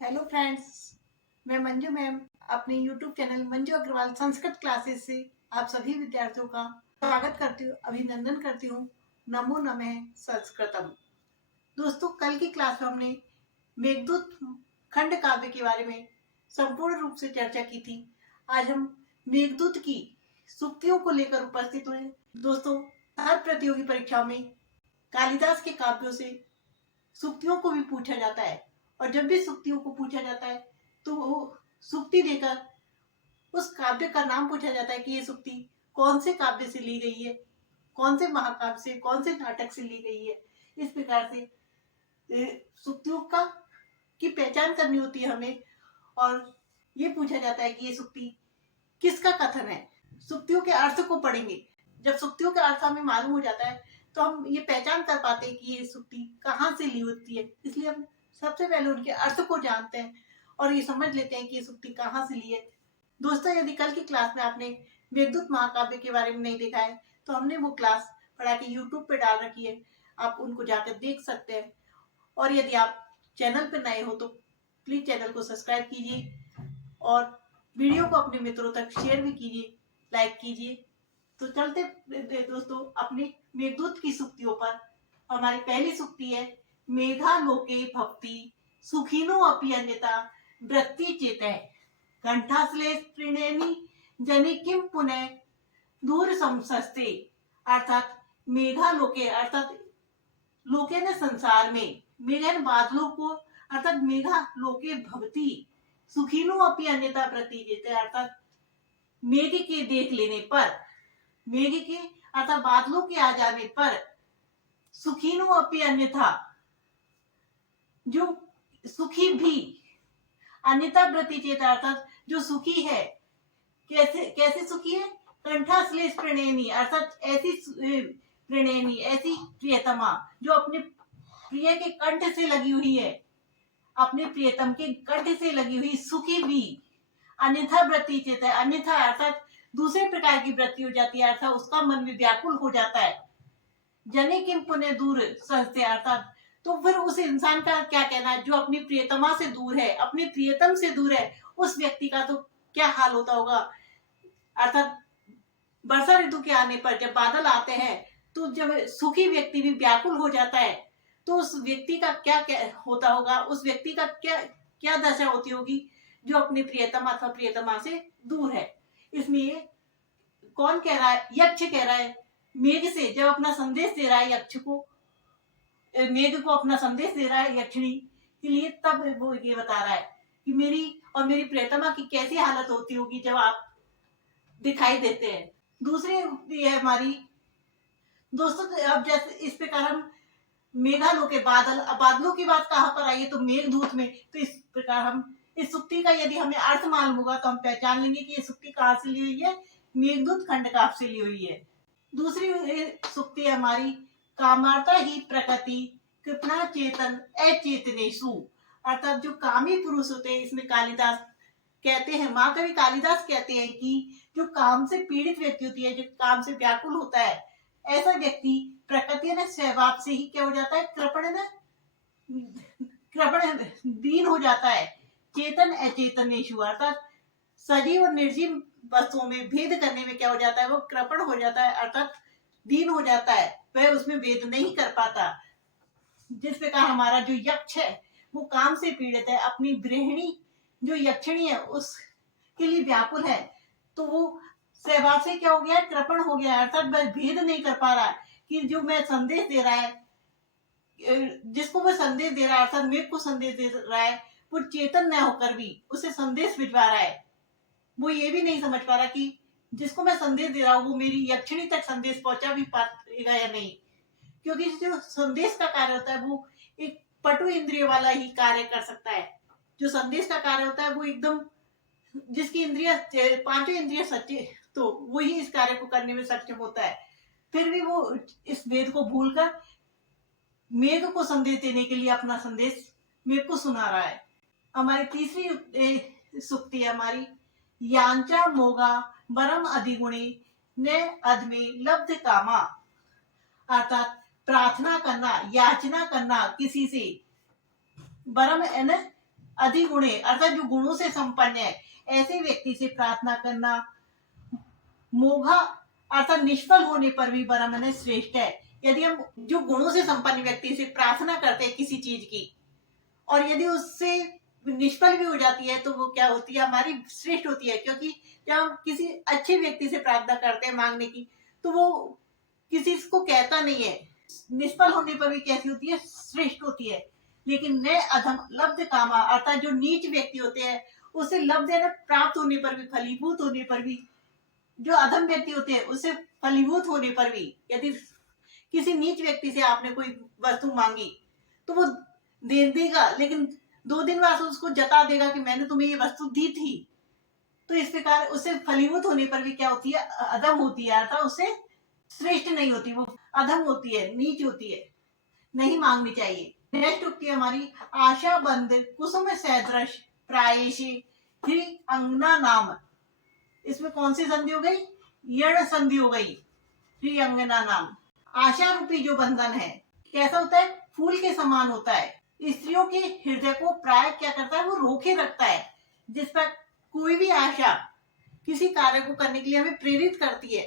Hello friends, मैं Manju ma'am अपने YouTube channel Manju Agarwal Sanskrit classes से आप सभी विद्यार्थियों का स्वागत करती हूँ, अभिनंदन करती हूँ। नमो नमः संस्कृतम। दोस्तों, कल की क्लास में हमने मेघदूत खंड काव्य के बारे में संपूर्ण रूप से चर्चा की थी। आज हम मेघदूत की सूक्तियों को लेकर उपस्थित हुए। दोस्तों, हर प्रतियोगी परीक्षाओं में कालिदास के काव्यों से सूक्तियों को भी पूछा जाता है, और जब भी सूक्तियों को पूछा जाता है तो वो सूक्ति देकर उस काव्य का नाम पूछा जाता है कि ये सूक्ति कौन से काव्य से ली गई है, कौन से महाकाव्य से, कौन से नाटक से ली गई है। इस प्रकार से सूक्तियों का की पहचान करनी होती है हमें, और ये पूछा जाता है कि ये सूक्ति किसका कथन है। सूक्तियों के अर्थ को पढ़ेंगे। जब सूक्तियों का अर्थ हमें मालूम हो जाता है तो हम ये पहचान कर पाते हैं कि ये सूक्ति कहाँ से ली होती है। इसलिए हम सबसे पहले उनके अर्थ को जानते हैं और ये समझ लेते हैं कि ये सूक्ति कहाँ से ली है। दोस्तों, यदि कल की क्लास में आपने मेघदूत महाकाव्य के बारे में नहीं देखा है तो हमने वो क्लास पढ़ा के यूट्यूब पे डाल रखी है, आप उनको जाकर देख सकते हैं। और यदि आप चैनल पर नए हो तो प्लीज चैनल को सब्सक्राइब कीजिए और वीडियो को अपने मित्रों तक शेयर भी कीजिए, लाइक कीजिए। तो चलते दोस्तों अपनी मेघदूत की सूक्तियों पर। हमारी पहली सूक्ति है, मेघा लोके भक्ति सुखिनो अपि अन्यथा वृत्ति चेतः कंठाश्लेष प्रणेमी जनि किम पुनः दूर संसस्ते। अर्थात मेघा लोके अर्थात लोके ने संसार में, मेघन बादलों को, अर्थात मेघा लोके भवती सुखिनो अपि अन्यथा वृत्ति चेतः अर्थात मेघ के देख लेने पर, मेघ के अर्थात बादलों के आ जाने पर, सुखीनो अपि अन्यथा जो सुखी भी, अन्यथा वृत्ति चेता अर्थात जो सुखी है, कैसे कैसे सुखी है, कंठाश्लेष प्रणयनी अर्थात ऐसी प्रणयनी, ऐसी प्रियतमा जो अपने प्रिय के कंठ से लगी हुई है, अपने प्रियतम के कंठ से लगी हुई सुखी भी, अन्यथा वृत्ति चेता अन्यथा अर्थात दूसरे प्रकार की वृत्ति हो जाती है, अर्थात उसका मन भी व्याकुल हो जाता है। जने किम पुण्य दूर संस्थे अर्थात तो फिर उस इंसान का क्या कहना है जो अपनी प्रियतमा से दूर है, अपने प्रियतम से दूर है, उस व्यक्ति का तो क्या हाल होता होगा। अर्थात वर्षा ऋतु के आने पर जब बादल आते हैं तो जब सुखी व्यक्ति भी व्याकुल हो जाता है तो उस व्यक्ति का क्या होता होगा, उस व्यक्ति का क्या क्या दशा होती होगी जो अपने प्रियतमा अथवा प्रियतमा से दूर है। इसलिए कौन कह रहा है, यक्ष कह रहा है मेघ से, जब अपना संदेश दे रहा है यक्ष को, मेघ को अपना संदेश दे रहा है यक्षिणी के लिए, तब वो ये बता रहा है कि मेरी और मेरी प्रियतमा की कैसी हालत होती होगी जब आप दिखाई देते हैं। दूसरी है हमारी दोस्तों, अब जैसे इस प्रकार हम मेघालय के बादल, अब बादलों की बात कहाँ पर आई है तो मेघदूत में, तो इस प्रकार हम इस सूक्ति का यदि हमें अर्थ मालूम होगा तो हम पहचान लेंगे कि ये सूक्ति कहाँ से ली हुई है, मेघदूत खंड काव्य से ली हुई है। दूसरी सूक्ति है हमारी, कामार्ता ही प्रकृति कृपणा चेतन अचेतनेशु अर्थात जो कामी पुरुष होते हैं, इसमें कालिदास कहते हैं, महाकवि कालिदास कहते हैं कि जो काम से पीड़ित व्यक्ति होती है, जो काम से व्याकुल होता है, ऐसा व्यक्ति प्रकृति ने स्वभाव से ही क्या हो जाता है, कृपण दीन हो जाता है। चेतन अचेतनेशु अर्थात सजीव और निर्जीव वस्तुओं में भेद करने में क्या हो जाता है, वो कृपण हो जाता है, अर्थात दीन हो जाता है, वह उसमें भेद नहीं कर पाता। जिस प्रकार हमारा जो यक्ष है वो काम से पीड़ित है, अपनी गृहिणी जो यक्षिणी है उसके लिए व्याकुल है, तो वो स्वभाव से क्या हो गया, कृपण हो गया, अर्थात वह भेद नहीं कर पा रहा कि जो मैं संदेश दे रहा है, जिसको वो संदेश दे रहा है, अर्थात मेघ को संदेश दे रहा है, वो चेतन न होकर भी उसे संदेश भिजवा रहा है। वो ये भी नहीं समझ पा रहा कि जिसको मैं संदेश दे रहा हूँ वो मेरी यक्षिणी तक संदेश पहुंचा भी पाएगा या नहीं, क्योंकि जो संदेश का कार्य होता है वो एक पटु इंद्रिय वाला ही कार्य कर सकता है। जो संदेश का कार्य होता है वो एकदम, जिसकी इंद्रिय, पांचों इंद्रिय सच्चे, तो वही इस कार्य को करने में सक्षम होता है। फिर भी वो इस वेद को भूलकर मेघ को संदेश देने के लिए अपना संदेश मेघ को सुना रहा है। हमारी तीसरी सूक्ति है हमारी, यांचा मोगा बरम अधिगुणी ने अधमे लब्ध कामा अर्थात प्रार्थना करना, याचना करना किसी से, बरम है ना अधिगुणे अर्थात जो गुणों से संपन्न है ऐसे व्यक्ति से प्रार्थना करना मोघा अर्थात निष्फल होने पर भी बड़ा मन श्रेष्ठ है। यदि हम जो गुणों से संपन्न व्यक्ति से प्रार्थना करते हैं किसी चीज की और यदि उससे निष्फल भी हो जाती है तो वो क्या होती है, हमारी श्रेष्ठ होती है। क्योंकि जब हम किसी अच्छे व्यक्ति से प्रार्थना करते हैं मांगने की तो वो किसी को कहता नहीं है, निष्फल होने पर भी कैसी होती है, श्रेष्ठ होती है। लेकिन न अधम लब्ध कामा अर्थात जो नीच व्यक्ति होते हैं उसे लब्ध है ना प्राप्त होने पर भी, फलीभूत होने पर भी, जो अधम व्यक्ति होते हैं उससे फलीभूत होने पर भी यदि किसी नीच व्यक्ति से आपने कोई वस्तु मांगी तो वो दे देगा, लेकिन 2 दिन बाद उसको जता देगा कि मैंने तुम्हें ये वस्तु दी थी। तो इस प्रकार उससे फलीभूत होने पर भी क्या होती है, अधम होती है अर्थात उससे श्रेष्ठ नहीं होती, वो अधम होती है, नीच होती है, नहीं मांगनी चाहिए। नेक्स्ट उक्ति हमारी आशा बंद कुसुम सदृश प्रायेशी ही अंगना नाम। इसमें कौन सी संधि हो गई, यण संधि हो गई, श्री अंगना नाम। आशा रूपी जो बंधन है कैसा होता है, फूल के समान होता है। स्त्रियों के हृदय को प्राय क्या करता है, वो रोके रखता है। जिस पर कोई भी आशा किसी कार्य को करने के लिए हमें प्रेरित करती है।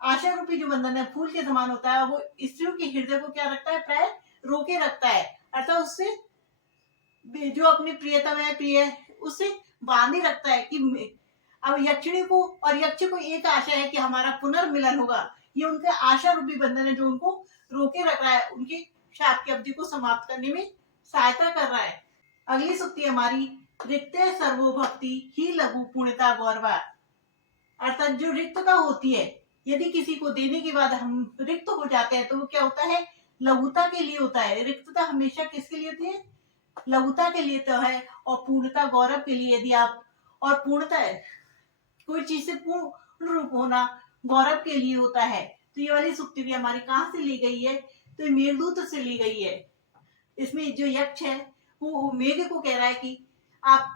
आशा रूपी जो बंधन है फूल के समान होता है, वो स्त्रियों के हृदय को क्या रखता है, प्राय रोके रखता है अर्थात उससे जो अपनी प्रियतम है प्रिय उससे बांधे रखता है। कि अब यक्षिणी को और यक्ष को एक आशा है कि हमारा पुनर्मिलन होगा, ये उनका आशा रूपी बंधन है जो उनको रोके रख रहा है, उनकी शाप की अवधि को समाप्त करने में सहायता कर रहा है। अगली सुक्ति हमारी रिक्ते सर्वो भक्ति ही लघु पुण्यता गौरवा अर्थात जो रिक्तता होती है यदि किसी को देने के बाद हम रिक्त हो जाते हैं तो वो क्या होता है, लघुता के लिए होता है। रिक्तता हमेशा किसके लिए होती है, लघुता के लिए तो है, और पूर्णता गौरव के लिए। यदि आप और पूर्णता है कोई चीज से पूर्ण रूप होना गौरव के लिए होता है। तो ये वाली सुक्ति भी हमारी कहाँ से ली गई है, तो ये मेघदूत से ली गई है। इसमें जो यक्ष है वो मेघ को कह रहा है कि आप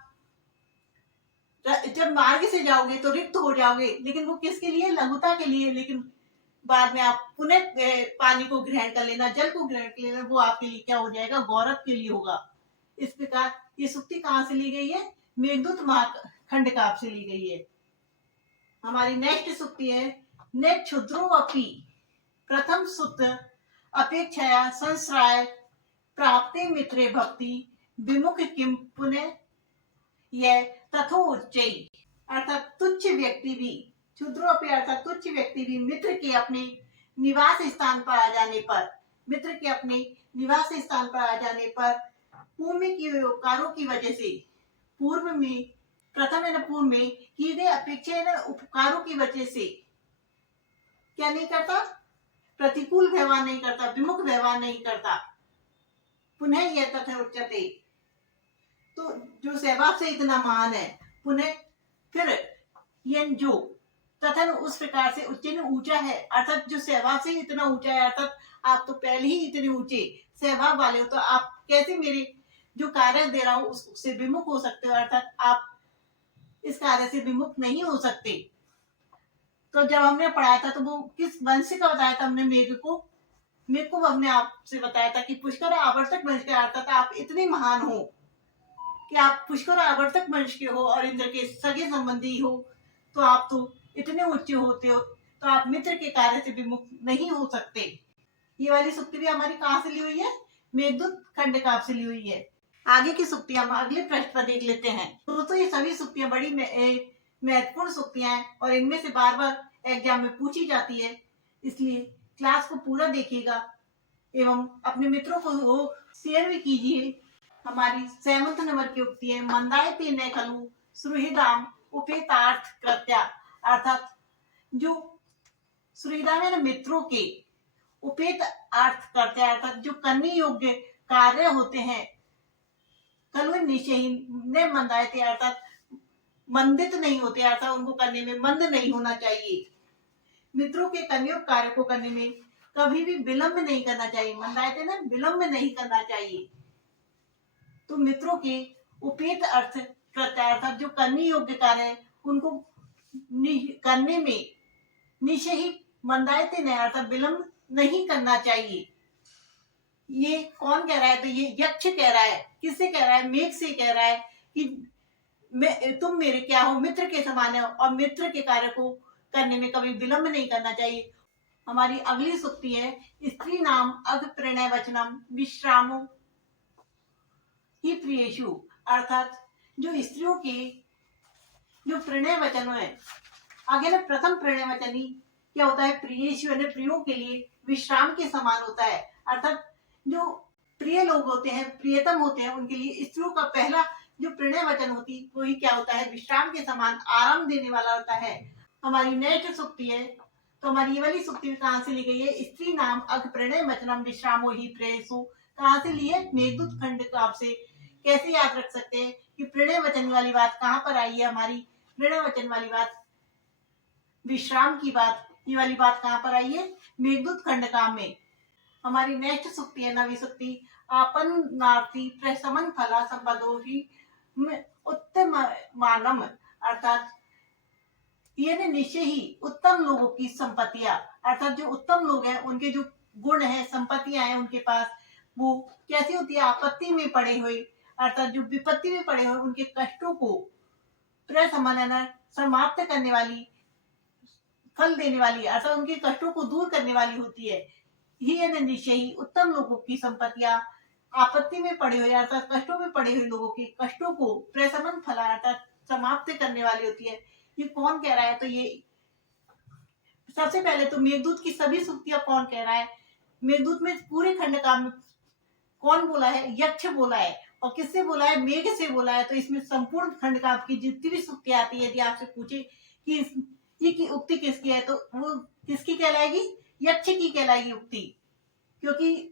जब मार्ग से जाओगे तो रिक्त हो जाओगे, लेकिन वो किसके लिए, लघुता के लिए। लेकिन बाद में आप पुनः पानी को ग्रहण कर लेना, जल को ग्रहण कर लेना, वो आपके लिए क्या हो जाएगा, गौरव के लिए होगा। इस प्रकार ये सुक्ति कहाँ से ली गई है, मेघदूत खंड काव्य से ली गई है। हमारी नेक्स्ट सुक्ति है ने क्षुद्रो अपि प्रथम सुत अपेक्षया संश्राय प्राप्ते मित्रे भक्ति विमुख किम पुनः यह तथो उच्चै अर्थात तुच्छ व्यक्ति भी, क्षुद्रो अपि अर्थात तुच्छ व्यक्ति भी मित्र के अपने निवास स्थान पर आ जाने पर, मित्र के अपने निवास स्थान पर आ जाने पर पूर्व की उपकारों की वजह से, पूर्व में प्रथम है ना पूर्व में किए गए अपेक्षा है ना उपकारों की वजह से क्या नहीं करता, प्रतिकूल व्यवहार नहीं करता, विमुख व्यवहार नहीं करता। पुनः यह तथा उच्चते तो जो सहवाग से इतना महान है, पुनः फिर ये जो तथा उस प्रकार से उच्च ऊंचा है अर्थात जो सहवाग से इतना ऊंचा है अर्थात आप तो पहले ही इतने ऊंचे सहवाग वाले हो, तो आप कैसे मेरे जो कार्य दे रहा हूं उससे विमुख हो सकते हो, अर्थात आप इस कार्य से विमुख नहीं हो सकते। तो जब हमने पढ़ाया था तो वो किस वंश का बताया था हमने, मेघ को हमने आपसे बताया था कि पुष्कर आवर्तक वंश का अर्थात आप इतने महान हो कि आप पुष्कर आवर्तक वंश के हो और इंद्र के सगे संबंधी हो, तो आप तो इतने ऊंचे होते हो, तो आप मित्र के कार्य से विमुख नहीं हो सकते। ये वाली सुक्ति भी हमारी कहाँ से ली हुई है, मेघदूत खंड काव्य से ली हुई है। आगे की सुक्तियां हम अगले पृष्ठ पर देख लेते हैं। दोस्तों ये सभी सुक्तियां बड़ी महत्वपूर्ण सुक्तियां हैं और इनमें से बार बार एग्जाम में पूछी जाती है, इसलिए क्लास को पूरा देखिएगा एवं अपने मित्रों को शेयर भी कीजिए। हमारी 7th नंबर की उक्ति है मंदाय पे न खलु सुहृदाम उपेतार्थ कृत्या अर्थात जो सुहृदाम है मित्रों के उपेत अर्थ करते हैं अर्थात जो करने योग्य कार्य होते हैं, कलु निश्चयहीन न मंदाय थे अर्थात मंदित नहीं होते, अर्थात उनको करने में मंद नहीं होना चाहिए। मित्रों के कन्योग कार्य को करने में कभी भी विलंब नहीं करना चाहिए, मंदाय थे ना विलंब नहीं करना चाहिए। तो मित्रों के उपेत अर्थ करता है अर्थात जो करने योग्य कार्य है उनको करने में निश्चय ही मंदायते नहीं अर्थात विलंब नहीं करना चाहिए। ये कौन कह रहा है? तो ये यक्ष कह रहा है। किससे कह रहा है? मेघ से कह रहा है कि तुम मेरे क्या हो? मित्र के समान है और मित्र के कार्य को करने में कभी विलंब नहीं करना चाहिए। हमारी अगली सूक्ति है, स्त्री नाम अग प्रणय वचनम विश्रामो ही प्रियेषु, अर्थात जो स्त्रियों के जो प्रणय वचन है, आगे ना प्रथम प्रणय वचन ही क्या होता है? प्रियेषु यानी प्रियों के लिए विश्राम के समान होता है। अर्थात जो प्रिय लोग होते हैं, प्रियतम होते हैं, उनके लिए स्त्रियों का पहला जो प्रणय वचन होती है वही क्या होता है? विश्राम के समान आराम देने वाला होता है। हमारी नेक्स्ट सूक्ति है, तो हमारी ये वाली सूक्ति कहाँ से ली गई है? स्त्री नाम अग प्रणय वचनम विश्रामो ही प्रेयसु, कहाँ से ली है? मेघदूत खंड का। आपसे कैसे याद रख सकते हैं कि प्रणय वचन वाली बात कहाँ पर आई है? हमारी प्रणय वचन वाली बात, विश्राम की बात, ये वाली बात कहाँ पर आई है? मेघदूत खंड का में। हमारी नेक्स्ट सूक्ति है, नवी सूक्ति, आपन नार्थी प्रशमन फला संबदोही उत्तम मानम, अर्थात ये निश्चय ही उत्तम लोगों की संपत्तियां, अर्थात जो उत्तम लोग हैं उनके जो गुण है, संपत्तियां हैं उनके पास, वो कैसी होती है? आपत्ति में पड़े हुए, अर्थात जो विपत्ति में पड़े हुए उनके कष्टों को प्रशमन समाप्त करने वाली, फल देने वाली, अर्थात उनके कष्टों को दूर करने वाली होती है। ही निश्चय ही उत्तम लोगों की संपत्तियां आपत्ति में पड़े हुए, अर्थात कष्टों में पड़े हुए लोगों के कष्टों को प्रशमन फला, अर्थात समाप्त करने वाली होती है। ये कौन कह रहा है? तो ये सबसे पहले तो मेघदूत की सभी सूक्तियां कौन कह रहा है? मेघदूत में पूरे खंड का कौन बोला है? यक्ष बोला है। और किससे बोला है? मेघ से बोला है। तो इसमें संपूर्ण खंड का आपकी जितनी भी सूक्तियां आती है, यदि आपसे पूछे कि ये की उक्ति किसकी है, तो वो किसकी कहलाएगी? यक्ष की कहलाएगी उक्ति। क्योंकि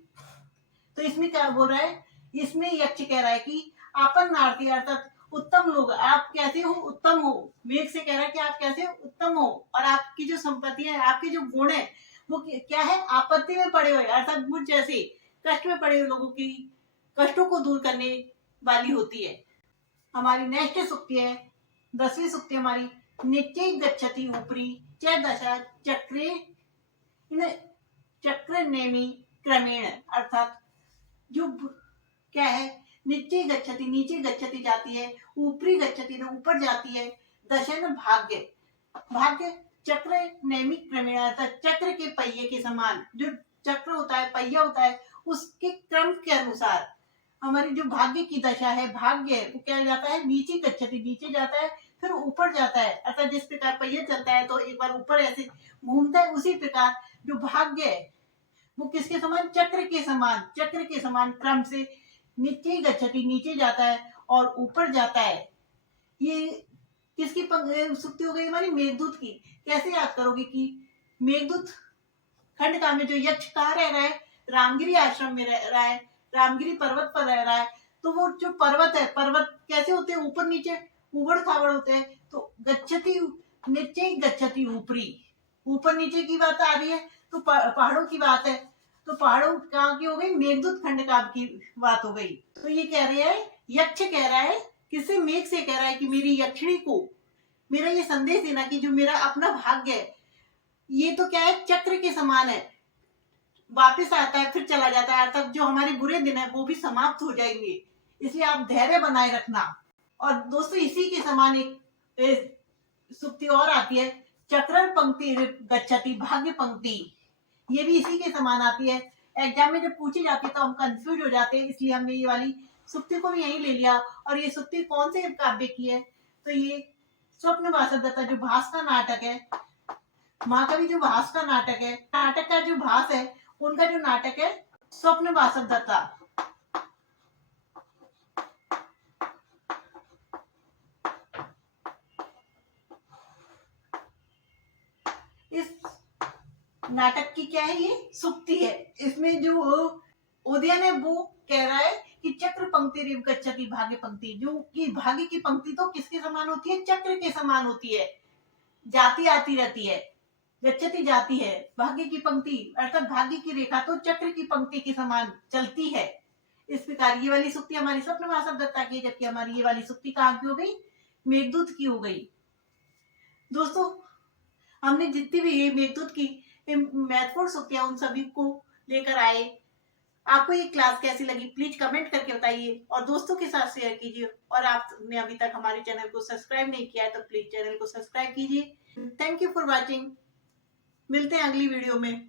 तो इसमें क्या बोल रहा है? इसमें यक्ष कह रहा है कि आपन नार्थी, अर्थात उत्तम लोग, आप कैसे हो? उत्तम हो। मेघ से कह रहा है कि आप कैसे हो? उत्तम हो, और आपकी जो संपत्तियां है, आपके जो गुण है, वो क्या है? आपत्ति में पड़े हुए, अर्थात मुझ जैसे कष्ट में पड़े हुए लोगों की कष्टों को दूर करने वाली होती है। हमारी नेक्स्ट सूक्ति है, 10वीं सूक्ति हमारी, नित्य गच्छति ऊपरी च दशा चक्रे चक्र नेमी क्रमेण, अर्थात जो क्या है? नीचे गच्छति, नीचे गच्छति जाती है, ऊपरी गच्छति न ऊपर जाती है, दशन भाग्य, भाग्य चक्र नैमिक क्रमेण, अर्थात चक्र के पहिए के समान, जो चक्र होता है, पहिया होता है, उसके क्रम के अनुसार हमारी जो भाग्य की दशा है, भाग्य है, वो क्या जाता है? नीचे गच्छति, नीचे जाता है, फिर ऊपर जाता है। अर्थात जिस प्रकार पहिया चलता है तो एक बार ऊपर ऐसे घूमता है, उसी प्रकार जो भाग्य है वो किसके समान? चक्र के समान, चक्र के समान क्रम से नीचे गच्छति, नीचे जाता है और ऊपर जाता है। ये किसकी सूक्ति हो गई? हमारी मेघदूत की। कैसे याद करोगे कि मेघदूत खंड का में जो यक्ष कहाँ रह रहा है? रामगिरी आश्रम में रह रहा है, रामगिरी पर्वत पर रह रहा है। तो वो जो पर्वत है, पर्वत कैसे होते हैं? ऊपर नीचे, उबड़ खाबड़ होते हैं। तो गच्छति, नीचे गच्छति ऊपरी, ऊपर नीचे की बात आ रही है, तो पहाड़ों की बात है। तो पहाड़ों कहाँ की हो गई? मेघदूत खंड का की बात हो गई। तो ये कह रहे हैं, यक्ष कह रहा है, किससे? मेघ से कह रहा है कि मेरी यक्षिणी को मेरा ये संदेश देना कि जो मेरा अपना भाग्य है, ये तो क्या है? चक्र के समान है, वापिस आता है फिर चला जाता है, अर्थात जो हमारे बुरे दिन है वो भी समाप्त हो जाएंगे, इसलिए आप धैर्य बनाए रखना। और दोस्तों इसी के समान एक सूक्ति और आती है, चक्रण पंक्ति गच्छति भाग्य पंक्ति, ये भी इसी के समान आती है। एग्जाम में जब पूछी जाती है तो हम कंफ्यूज हो जाते हैं, इसलिए हमने ये वाली सूक्ति को भी यही ले लिया। और ये सूक्ति कौन से काव्य की है? तो ये स्वप्न वासवदत्ता, जो भास का नाटक है, महाकवि जो भास का नाटक है, नाटक का जो भास है, उनका जो नाटक है स्वप्न वासवदत्ता। इस नाटक की क्या है? ये सूक्ति है। इसमें जो उदयन है वो कह रहा है कि चक्र पंक्ति रेव गच्छति भाग्य पंक्ति, जो कि भाग्य की पंक्ति तो किसके समान होती है? चक्र के समान होती है, जाती आती रहती है। गच्छति जाती है, भाग्य की पंक्ति अर्थात भाग्य की रेखा तो चक्र की पंक्ति के समान चलती है। इस प्रकार ये वाली सूक्ति हमारी स्वप्न वासवदत्ता की, जबकि हमारी ये वाली सूक्ति कहाँ की हो गई? मेघदूत की हो गई। दोस्तों हमने जितनी भी ये मेघदूत की महत्वपूर्ण सूक्तियां उन सभी को लेकर आए। आपको ये क्लास कैसी लगी प्लीज कमेंट करके बताइए और दोस्तों के साथ शेयर कीजिए। और आपने अभी तक हमारे चैनल को सब्सक्राइब नहीं किया है तो प्लीज चैनल को सब्सक्राइब कीजिए। Thank you for watching. मिलते हैं अगली वीडियो में।